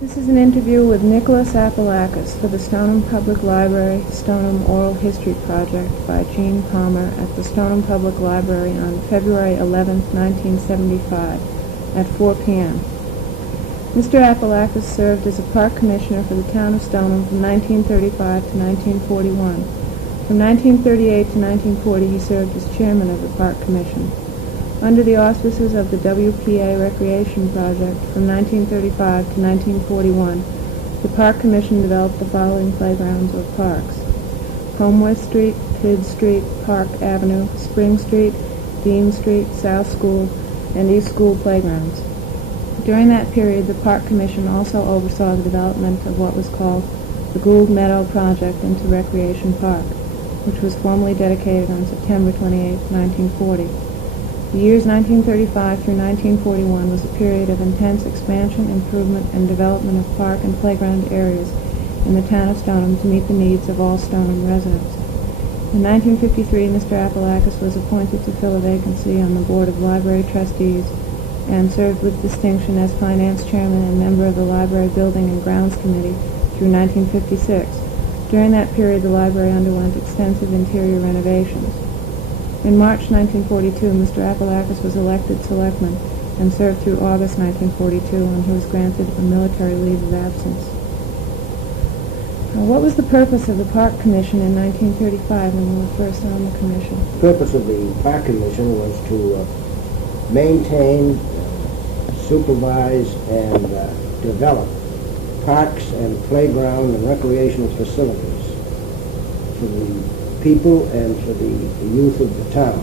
This is an interview with Nicholas Apalakis for the Stoneham Public Library Stoneham Oral History Project by Jean Palmer at the Stoneham Public Library on February 11, 1975 at 4 p.m. Mr. Apalakis served as a park commissioner for the town of Stoneham from 1935 to 1941. From 1938 to 1940 he served as chairman of the park commission. Under the auspices of the WPA Recreation Project from 1935 to 1941, the Park Commission developed the following playgrounds or parks: Homeworth Street, Pitt Street, Park Avenue, Spring Street, Dean Street, South School, and East School playgrounds. During that period, the Park Commission also oversaw the development of what was called the Gould Meadow Project into Recreation Park, which was formally dedicated on September 28, 1940. The years 1935 through 1941 was a period of intense expansion, improvement, and development of park and playground areas in the town of Stoneham to meet the needs of all Stoneham residents. In 1953, Mr. Apalakis was appointed to fill a vacancy on the Board of Library Trustees and served with distinction as Finance Chairman and member of the Library Building and Grounds Committee through 1956. During that period, the library underwent extensive interior renovations. In March 1942, Mr. Apalakis was elected selectman and served through August 1942 when he was granted a military leave of absence. What was the purpose of the Park Commission in 1935 when you were first on the commission? The purpose of the Park Commission was to maintain, supervise, and develop parks and playground and recreational facilities for the people and for the youth of the town.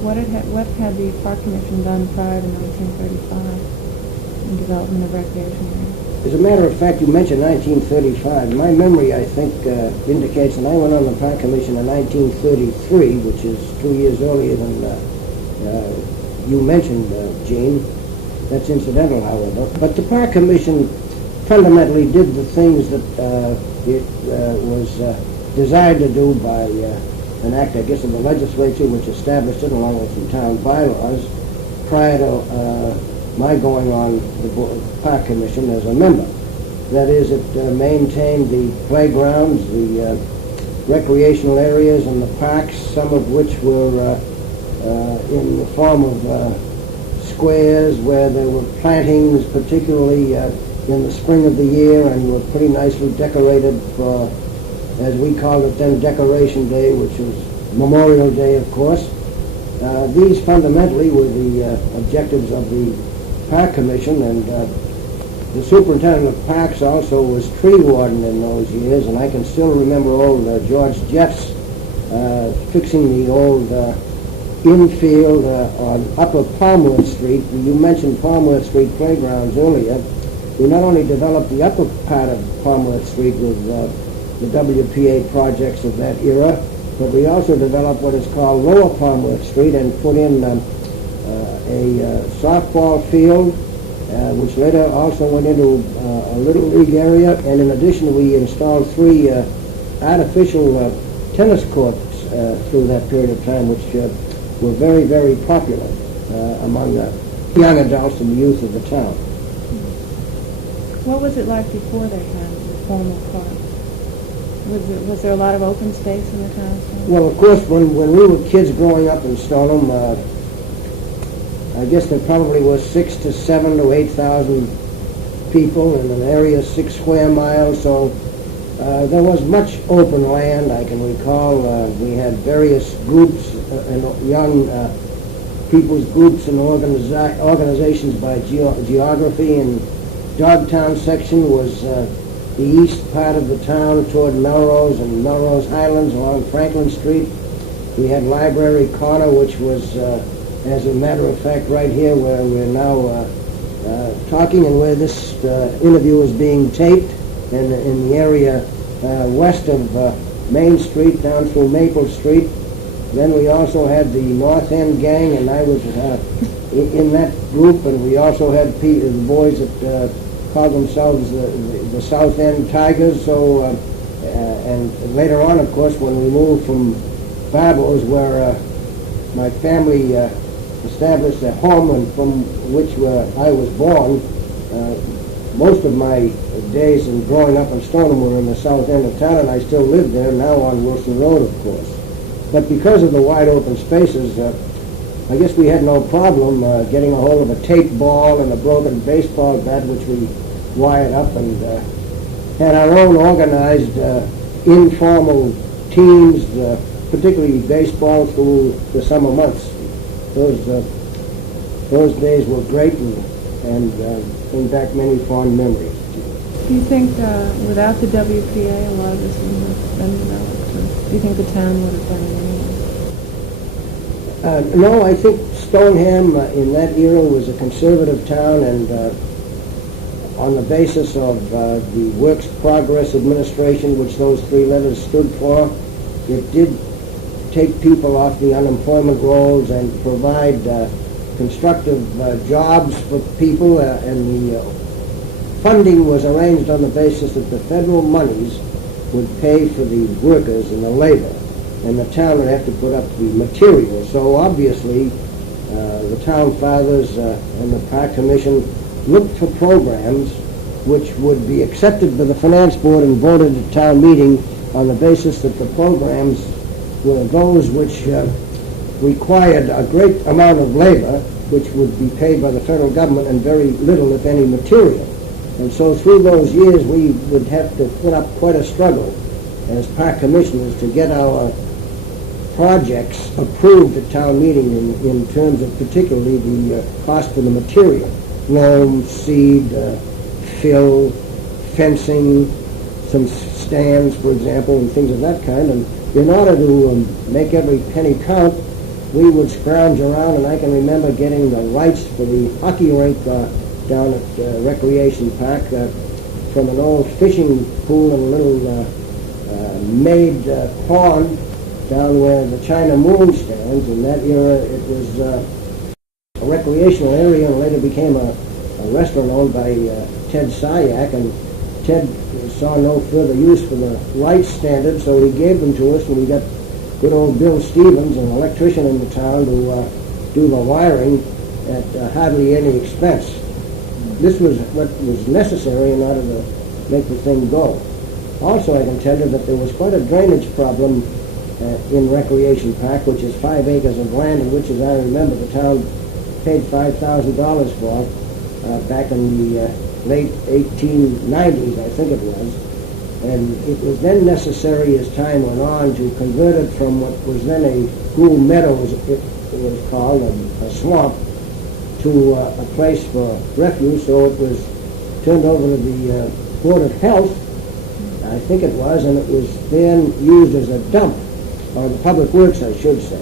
What had the Park Commission done prior to 1935 in development of recreation areas? As a matter of fact, you mentioned 1935. My memory, I think, indicates that I went on the Park Commission in 1933, which is 2 years earlier than you mentioned, Gene. That's incidental, however. But the Park Commission fundamentally did the things that it was desired to do by an act, I guess, of the legislature, which established it along with some town bylaws prior to my going on the Park Commission as a member. That is, it maintained the playgrounds, the recreational areas, and the parks, some of which were in the form of squares where there were plantings, particularly in the spring of the year, and were pretty nicely decorated for, as we called it then, Decoration Day, which was Memorial Day, of course. These fundamentally were the objectives of the Park Commission, and the superintendent of parks also was tree warden in those years, and I can still remember old George Jeffs fixing the old infield on Upper Palmworth Street. You mentioned Palmworth Street playgrounds earlier. We not only developed the upper part of Palmworth Street with the WPA projects of that era, but we also developed what is called Lower Palmworth Street and put in a softball field, which later also went into a little league area, and in addition we installed 3 artificial tennis courts through that period of time, which were very, very popular among the young adults and the youth of the town. What was it like before they had the formal park? Was there a lot of open space in the town? Well, of course, when we were kids growing up in Stoneham, I guess there probably was 6,000 to 7,000 to 8,000 people in an area 6 square miles, so there was much open land. I can recall we had various groups and young people's groups and organizations by geography, and Dogtown section was the east part of the town toward Melrose and Melrose Highlands along Franklin Street. We had Library Corner, which was, as a matter of fact, right here where we're now talking and where this interview is being taped, and in the area west of Main Street down through Maple Street. Then we also had the North End Gang, and I was in that group, and we also had the boys that called themselves the South End Tigers. So, and later on, of course, when we moved from Barbo's, where my family established a home and from which I was born, most of my days in growing up in Stoneham were in the south end of town, and I still live there, now on Wilson Road, of course. But because of the wide open spaces, I guess we had no problem getting a hold of a tape ball and a broken baseball bat, which we wired up, and had our own organized informal teams, particularly baseball through the summer months. Those days were great and bring back many fond memories. Do you think without the WPA a lot of this wouldn't have been developed? Or do you think the town would have done it anyway? No, I think Stoneham in that era was a conservative town, and on the basis of the Works Progress Administration, which those three letters stood for, it did take people off the unemployment rolls and provide constructive jobs for people, and the funding was arranged on the basis that the federal monies would pay for the workers and the labor, and the town would have to put up the material. So obviously, the town fathers and the Park Commission looked for programs which would be accepted by the Finance Board and voted at town meeting on the basis that the programs were those which required a great amount of labor, which would be paid by the federal government, and very little, if any, material. And so through those years, we would have to put up quite a struggle as park commissioners to get our projects approved at town meeting in terms of particularly the cost of the material. Loam, seed, fill, fencing, some stands, for example, and things of that kind. And in order to make every penny count, we would scrounge around, and I can remember getting the rights for the hockey rink down at Recreation Park from an old fishing pool and a little made pond down where the China Moon stands. In that era, it was a recreational area, and later became a restaurant owned by Ted Sayak, and Ted saw no further use for the light standard, so he gave them to us, and we got good old Bill Stevens, an electrician in the town, to do the wiring at hardly any expense. This was what was necessary in order to make the thing go. Also, I can tell you that there was quite a drainage problem in Recreation Park, which is 5 acres of land, in which, as I remember, the town paid $5,000 for back in the late 1890s, I think it was. And it was then necessary, as time went on, to convert it from what was then a cool meadow, it was called, a swamp, to a place for refuge. So it was turned over to the Board of Health, I think it was, and it was then used as a dump, or the Public Works, I should say.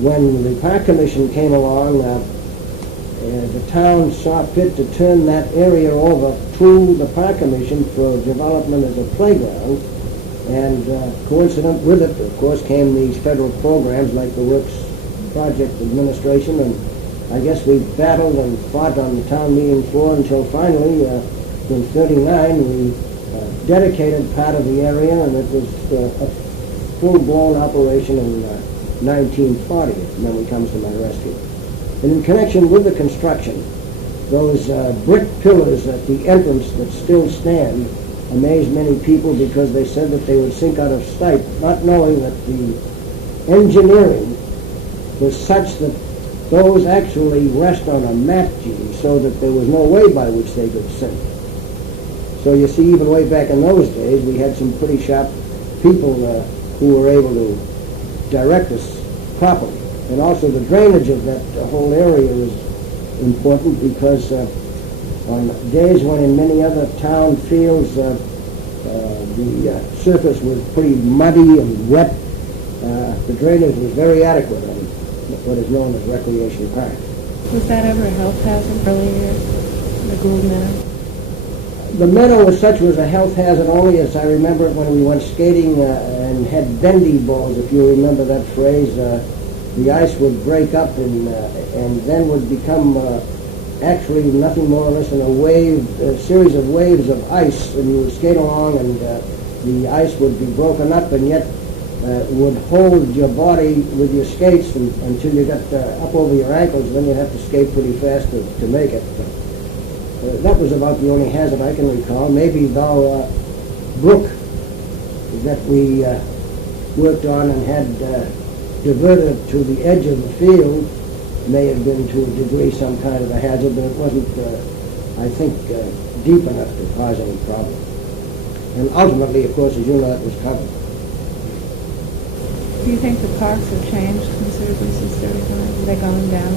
When the Park Commission came along, the town saw fit to turn that area over to the Park Commission for development as a playground, and coincident with it, of course, came these federal programs like the Works Project Administration, and I guess we battled and fought on the town meeting floor until finally, in '39, we dedicated part of the area, and it was a full-blown operation in 1940, and then he comes to my rescue. And in connection with the construction, those brick pillars at the entrance that still stand amazed many people because they said that they would sink out of sight, not knowing that the engineering was such that those actually rest on a mat gee, so that there was no way by which they could sink. So you see, even way back in those days, we had some pretty sharp people who were able to direct us properly. And also the drainage of that whole area is important, because on days when in many other town fields the surface was pretty muddy and wet, the drainage was very adequate on what is known as Recreation Park. Was that ever a health hazard earlier, the Gould Meadow? The meadow as such was a health hazard only as I remember it when we went skating and had bendy balls, if you remember that phrase. The ice would break up and then would become actually nothing more or less than a series of waves of ice, and you would skate along, and the ice would be broken up, and yet would hold your body with your skates until you got up over your ankles. Then you'd have to skate pretty fast to make it. that was about the only hazard I can recall. Maybe the brook that we worked on and had diverted to the edge of the field may have been to a degree some kind of a hazard, but it wasn't, I think, deep enough to cause any problem. And ultimately, of course, as you know, it was covered. Do you think the parks have changed considerably since 35? Are they going down?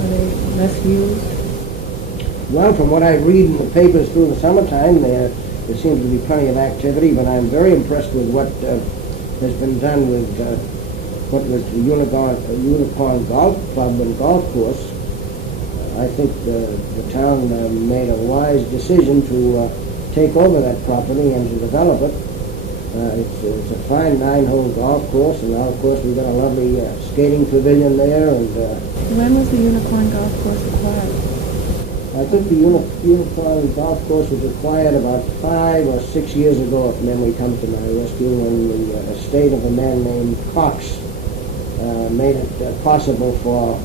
Are they less used? Well, from what I read in the papers through the summertime, there seems to be plenty of activity, but I'm very impressed with what has been done with what was the Unicorn Golf Club and Golf Course. I think the town made a wise decision to take over that property and to develop it. It's a fine 9-hole golf course, and now, of course, we've got a lovely skating pavilion there. And when was the Unicorn Golf Course acquired? I think the Unicorn Golf Course was acquired about 5 or 6 years ago, if memory comes to my rescue, when the estate of a man named Cox made it possible for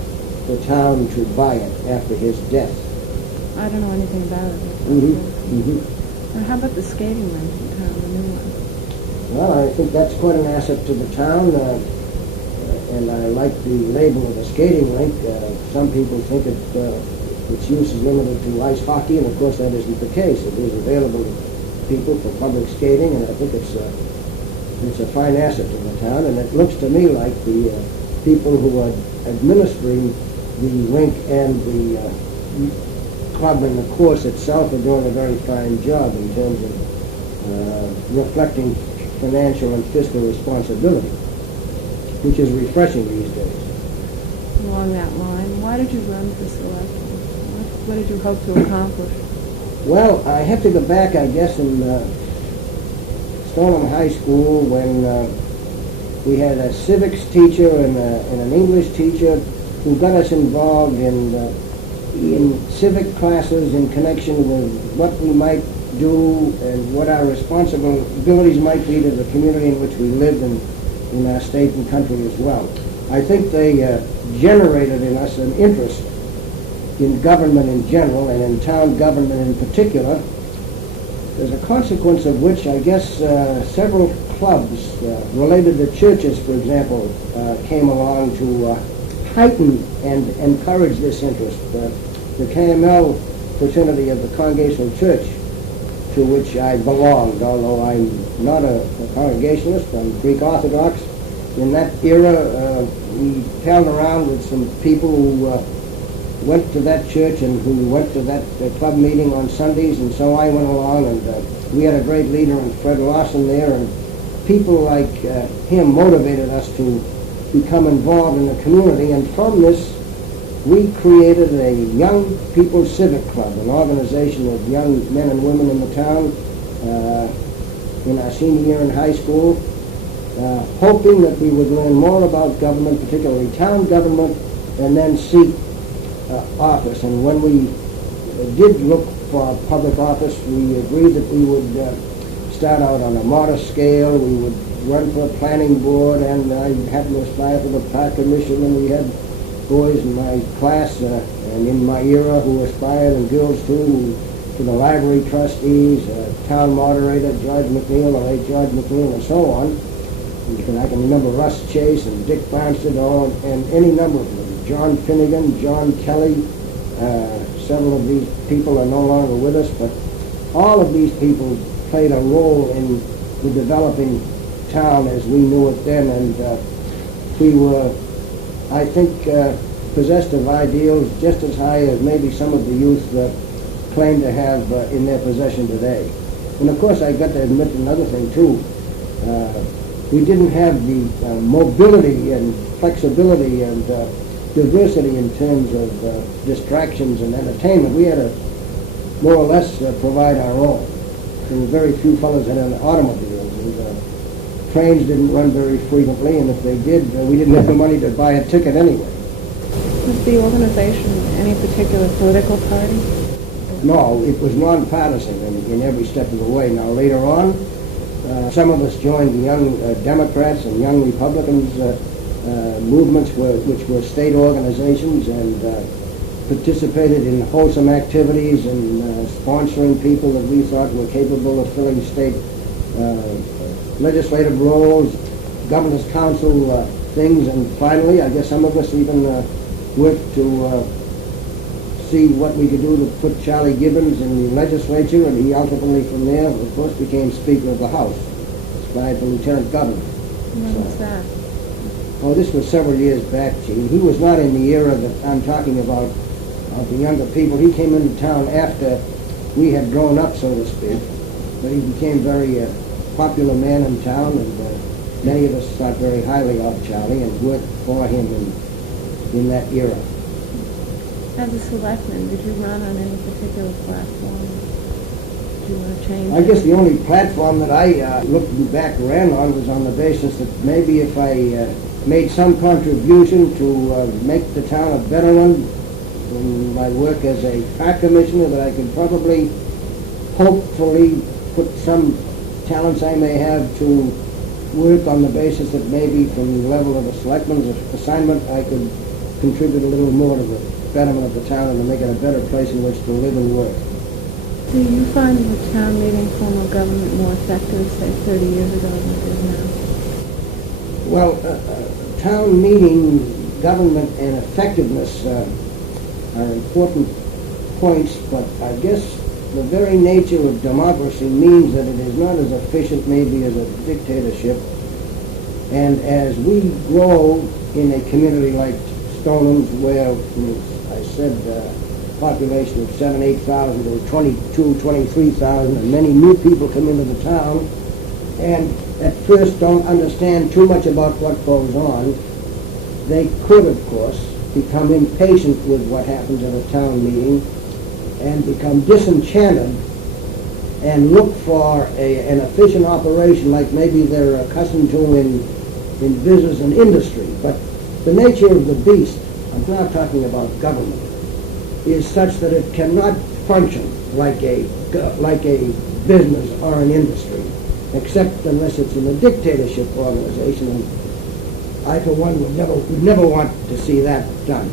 the town to buy it after his death. I don't know anything about it. How about the skating rink in town, the new one? Well, I think that's quite an asset to the town, and I like the label of the skating rink. Some people think its use is limited to ice hockey, and of course that isn't the case. It is available to people for public skating, and I think it's a fine asset to the town, and it looks to me like the people who are administering the rink and the club and the course itself are doing a very fine job in terms of reflecting financial and fiscal responsibility, which is refreshing these days. Along that line, why did you run for selection? What did you hope to accomplish? Well, I have to go back, I guess, in Stoneham High School when we had a civics teacher and an English teacher who got us involved in civic classes in connection with what we might do and what our responsibilities might be to the community in which we live in our state and country as well. I think they generated in us an interest in government in general and in town government in particular, as a consequence of which I guess several clubs related to churches, for example, came along to heighten and encourage this interest. The KML fraternity of the Congregational Church, to which I belonged, although I'm not a Congregationalist, I'm Greek Orthodox. In that era, we palled around with some people who went to that church and who went to that club meeting on Sundays, and so I went along, and we had a great leader in Fred Lawson there, and people like him motivated us to become involved in the community, and from this we created a Young People's Civic Club, an organization of young men and women in the town in our senior year in high school, hoping that we would learn more about government, particularly town government, and then seek office. And when we did look for public office, we agreed that we would start out on a modest scale. We would run for a planning board, and I happened to aspire for the park commission, and we had boys in my class and in my era who aspired, and girls too, to the library trustees, town moderator George McNeil, the late George McNeil, and so on. And I can remember Russ Chase and Dick Barnstead, and any number of them. John Finnegan, John Kelly, several of these people are no longer with us, but all of these people played a role in the developing town as we knew it then, and we were, I think, possessed of ideals just as high as maybe some of the youth claim to have in their possession today. And of course, I got to admit another thing too. We didn't have the mobility and flexibility and diversity in terms of distractions and entertainment. We had to more or less provide our own. There were very few fellows that had automobiles, and trains didn't run very frequently, and if they did, we didn't have the money to buy a ticket anyway. Was the organization any particular political party? No, it was nonpartisan in every step of the way. Now, later on, some of us joined the Young Democrats and Young Republicans movements which were state organizations, and participated in wholesome activities and sponsoring people that we thought were capable of filling state legislative roles, governor's council things, and finally, I guess some of us even worked to see what we could do to put Charlie Gibbons in the legislature, and he ultimately from there, of course, became Speaker of the House, by the Lieutenant Governor. When was that? Oh, this was several years back, Gene. He was not in the era that I'm talking about, of the younger people. He came into town after we had grown up, so to speak, but he became very popular man in town, and many of us thought very highly of Charlie and worked for him in that era. As a selectman, did you run on any particular platform? Did you want to change? I guess the only platform that I looking back ran on was on the basis that maybe if I made some contribution to make the town a better one in my work as a park commissioner, that I could probably, hopefully, put some talents I may have to work on the basis that maybe from the level of a selectman's assignment I could contribute a little more to the betterment of the town and to make it a better place in which to live and work. Do you find the town meeting form of government more effective, say, 30 years ago than it is now? Well, town meeting government and effectiveness are important points, but I guess the very nature of democracy means that it is not as efficient maybe as a dictatorship. And as we grow in a community like Stoneham, where, as I said, population of 7,000, 8,000 to 22,000, 23,000, and many new people come into the town, and at first don't understand too much about what goes on, they could, of course, become impatient with what happens at a town meeting and become disenchanted and look for an efficient operation like maybe they're accustomed to in business and industry. But the nature of the beast, I'm now talking about government, is such that it cannot function like a business or an industry, except unless it's in a dictatorship organization, and I, for one, would never want to see that done.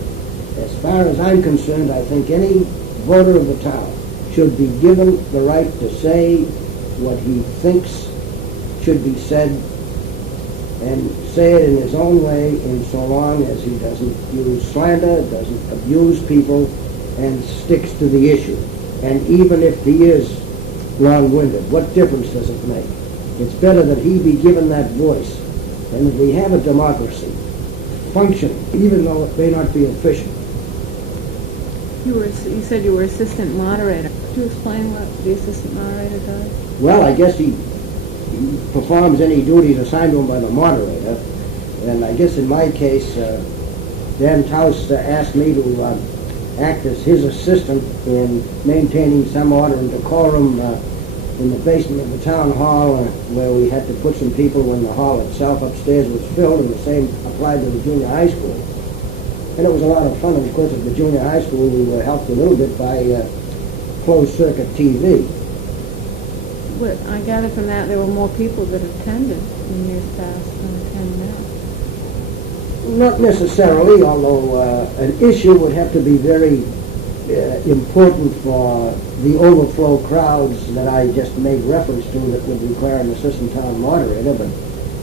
As far as I'm concerned, I think any voter of the town should be given the right to say what he thinks should be said, and say it in his own way, in so long as he doesn't use slander, doesn't abuse people, and sticks to the issue. And even if he is long-winded, what difference does it make? It's better that he be given that voice, and that we have a democracy function, even though it may not be efficient. You said you were assistant moderator. Could you explain what the assistant moderator does? Well, I guess he performs any duties assigned to him by the moderator, and I guess in my case, Dan Taus asked me to act as his assistant in maintaining some order and decorum in the basement of the town hall, where we had to put some people when the hall itself upstairs was filled, and the same applied to the junior high school. And it was a lot of fun, and of course at the junior high school we were helped a little bit by closed-circuit TV. What I gather from that, there were more people that attended in years past than attend now. Not necessarily, although an issue would have to be very important for the overflow crowds that I just made reference to that would require an assistant town moderator, but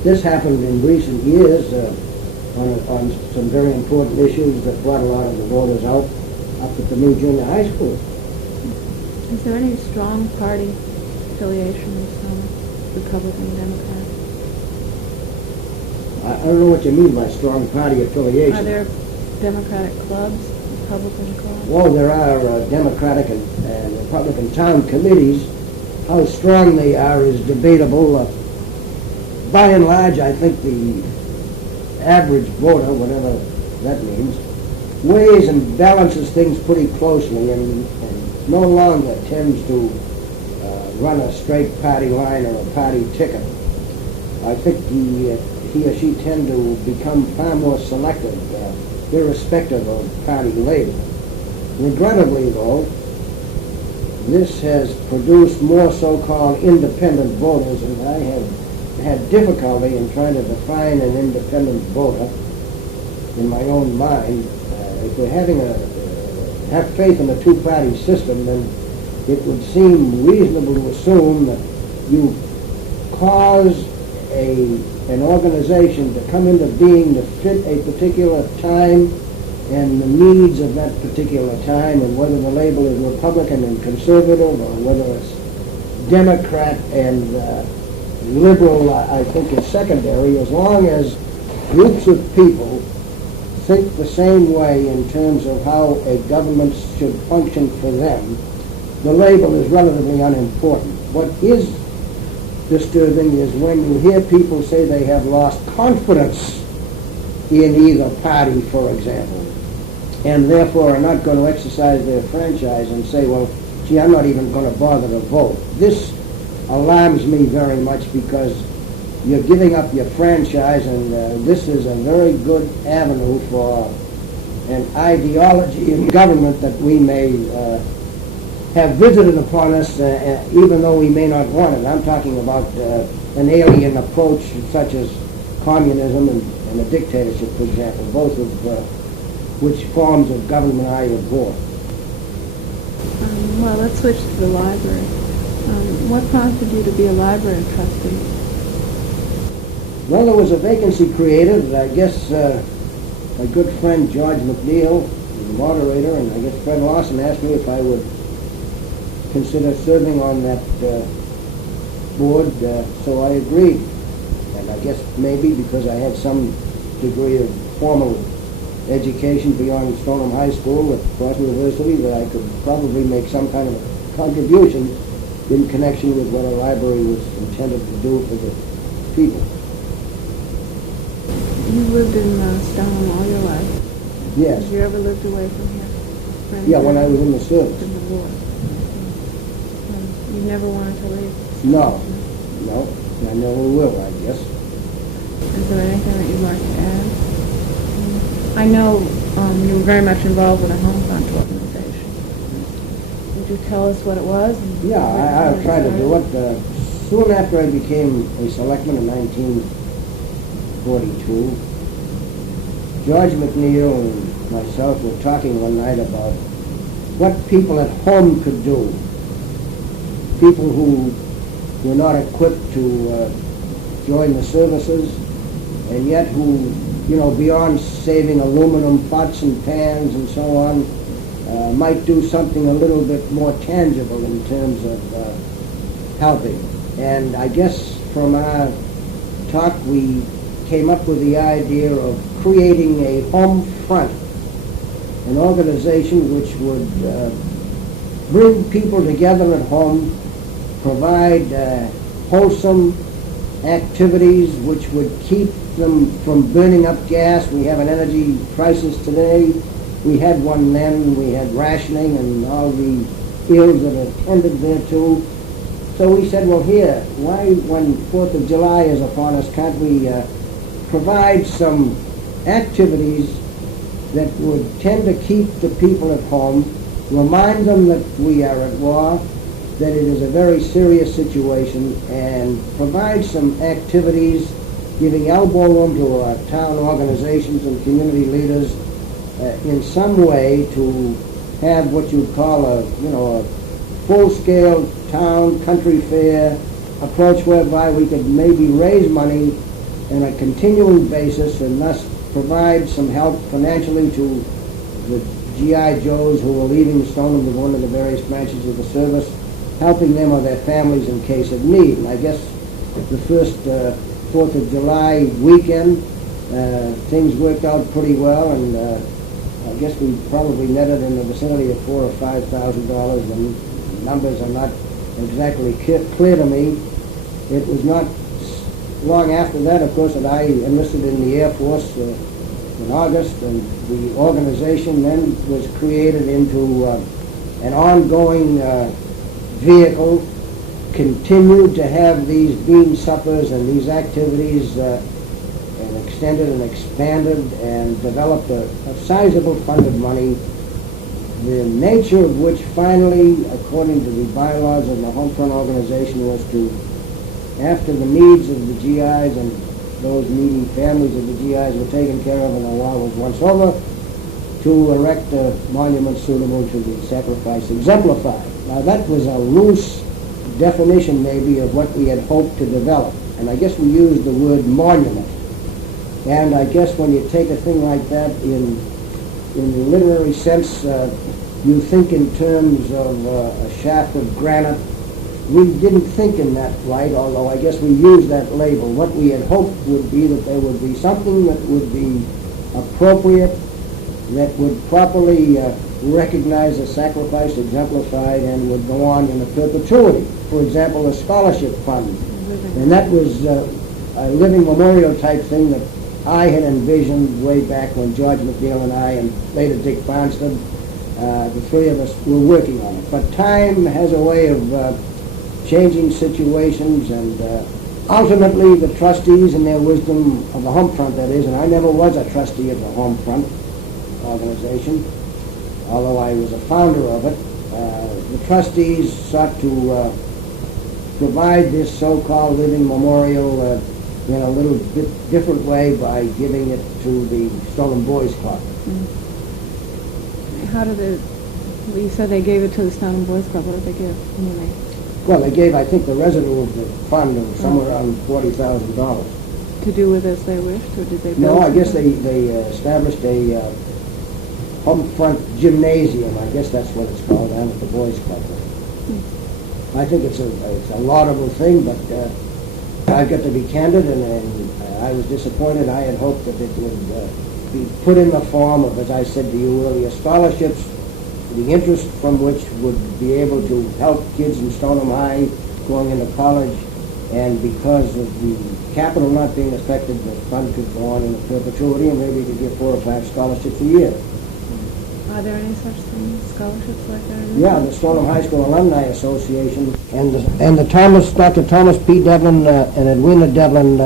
this happened in recent years on some very important issues that brought a lot of the voters out up at the new junior high school. Is there any strong party affiliation in some Republican, Democrat? I don't know what you mean by strong party affiliation. Are there Democratic clubs, Republican clubs? Well, there are Democratic and Republican town committees. How strong they are is debatable. By and large, I think the average voter, whatever that means, weighs and balances things pretty closely and no longer tends to run a straight party line or a party ticket. I think he or she tend to become far more selective, irrespective of party label. Regrettably, though, this has produced more so-called independent voters, and I have had difficulty in trying to define an independent voter in my own mind. If we're having have faith in a two-party system, then it would seem reasonable to assume that you cause an organization to come into being to fit a particular time and the needs of that particular time, and whether the label is Republican and conservative, or whether it's Democrat and liberal, I think is secondary, as long as groups of people think the same way in terms of how a government should function for them, the label is relatively unimportant. What is disturbing is when you hear people say they have lost confidence in either party, for example, and therefore are not going to exercise their franchise and say, well, gee, I'm not even going to bother to vote. This alarms me very much, because you're giving up your franchise, and this is a very good avenue for an ideology in government that we may have visited upon us, even though we may not want it. I'm talking about an alien approach such as communism and a dictatorship, for example, both of which forms of government I abhor. Well, let's switch to the library. What prompted you to be a library trustee? Well, there was a vacancy created. I guess my good friend George McNeil, the moderator, and I guess Fred Lawson asked me if I would consider serving on that board, so I agreed. And I guess maybe because I had some degree of formal education beyond Stoneham High School at Boston University, that I could probably make some kind of a contribution in connection with what a library was intended to do for the people. You lived in Stoneham all your life? Yes. Have you ever lived away from here? Yeah, when I was in the service. In the war. You never wanted to leave? No, I never will, I guess. Is there anything that you'd like to add? I know you were very much involved with the Home Front organization. Would you tell us what it was? Yeah, I'll try to do it. Soon after I became a selectman in 1942, George McNeil and myself were talking one night about what people at home could do. People who were not equipped to join the services, and yet who, beyond saving aluminum pots and pans and so on, might do something a little bit more tangible in terms of helping. And I guess from our talk we came up with the idea of creating a home front, an organization which would bring people together at home, provide wholesome activities which would keep them from burning up gas. We have an energy crisis today. We had one then. We had rationing and all the ills that attended thereto. So we said, well, here, why, when 4th of July is upon us, can't we provide some activities that would tend to keep the people at home, remind them that we are at war, that it is a very serious situation, and provide some activities giving elbow room to our town organizations and community leaders in some way to have what you call a full-scale town country fair approach, whereby we could maybe raise money on a continuing basis and thus provide some help financially to the GI Joes who are leaving Stoneham to go into the various branches of the service, helping them or their families in case of need. And I guess the first 4th of July weekend, things worked out pretty well, and I guess we probably netted in the vicinity of $4,000 or $5,000. The numbers are not exactly clear to me. It was not long after that, of course, that I enlisted in the Air Force in August, and the organization then was created into an ongoing vehicle, continued to have these bean suppers and these activities and extended and expanded and developed a sizable fund of money, the nature of which finally, according to the bylaws of the Home Front organization, was to, after the needs of the GIs and those needy families of the GIs were taken care of and the war was once over, to erect a monument suitable to the sacrifice exemplified. Now, that was a loose definition, maybe, of what we had hoped to develop. And I guess we used the word monument. And I guess when you take a thing like that in the literary sense, you think in terms of a shaft of granite. We didn't think in that light, although I guess we used that label. What we had hoped would be that there would be something that would be appropriate, that would properly recognize the sacrifice exemplified and would go on in a perpetuity. For example, a scholarship fund. And that was a living memorial type thing that I had envisioned way back when George McNeil and I and later Dick Farnston, the three of us were working on it. But time has a way of changing situations, and ultimately the trustees in their wisdom of the home front, that is, and I never was a trustee of the home front organization, although I was a founder of it, the trustees sought to provide this so-called living memorial in a little bit different way by giving it to the Stoneham Boys Club. How did it, well, you said they gave it to the Stoneham Boys Club. What did they give? Well, they gave, I think, the residue of the fund of somewhere around $40,000. To do with as they wished, or did they build No, I guess something? they established a home front gymnasium. I guess that's what it's called, down at the Boys Club. I think it's a laudable thing, but I've got to be candid, and I was disappointed. I had hoped that it would be put in the form of, as I said to you earlier, scholarships, the interest from which would be able to help kids in Stoneham High going into college, and because of the capital not being affected, the fund could go on in perpetuity, and maybe could get 4 or 5 scholarships a year. Are there any such things, scholarships like that? Yeah, the Stoneham High School Alumni Association and the Dr. Thomas P. Devlin and Edwina Devlin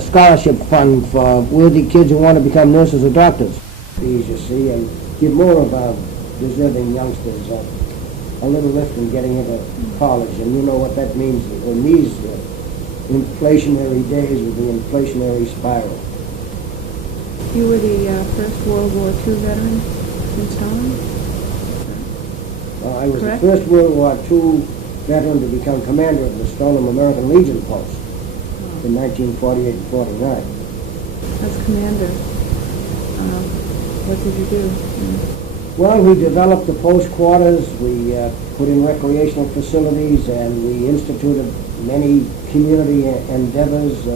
Scholarship Fund for worthy kids who want to become nurses or doctors. These, you see, and give more of our deserving youngsters a little lift in getting into college. And you know what that means in these inflationary days with the inflationary spiral. You were the first World War II veteran in Stoneham? I was Correct? the first World War II veteran to become commander of the Stoneham American Legion Post in 1948 and 49. As commander, what did you do? Well, we developed the post quarters, we put in recreational facilities, and we instituted many community endeavors.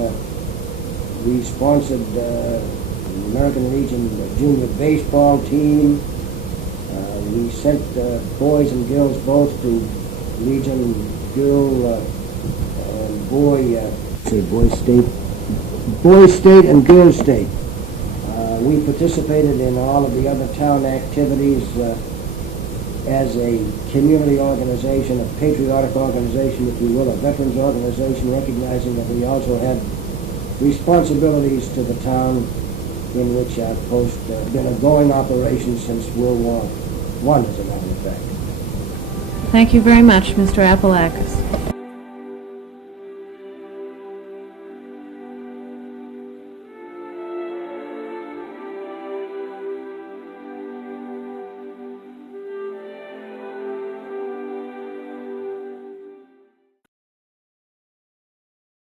We sponsored the American Legion junior baseball team. We sent boys and girls both to Legion girl and boys state and girls state. We participated in all of the other town activities as a community organization, a patriotic organization, if you will, a veterans organization, recognizing that we also had responsibilities to the town, in which our post been a going operation since World War I, as a matter of fact. Thank you very much, Mr. Apalakis.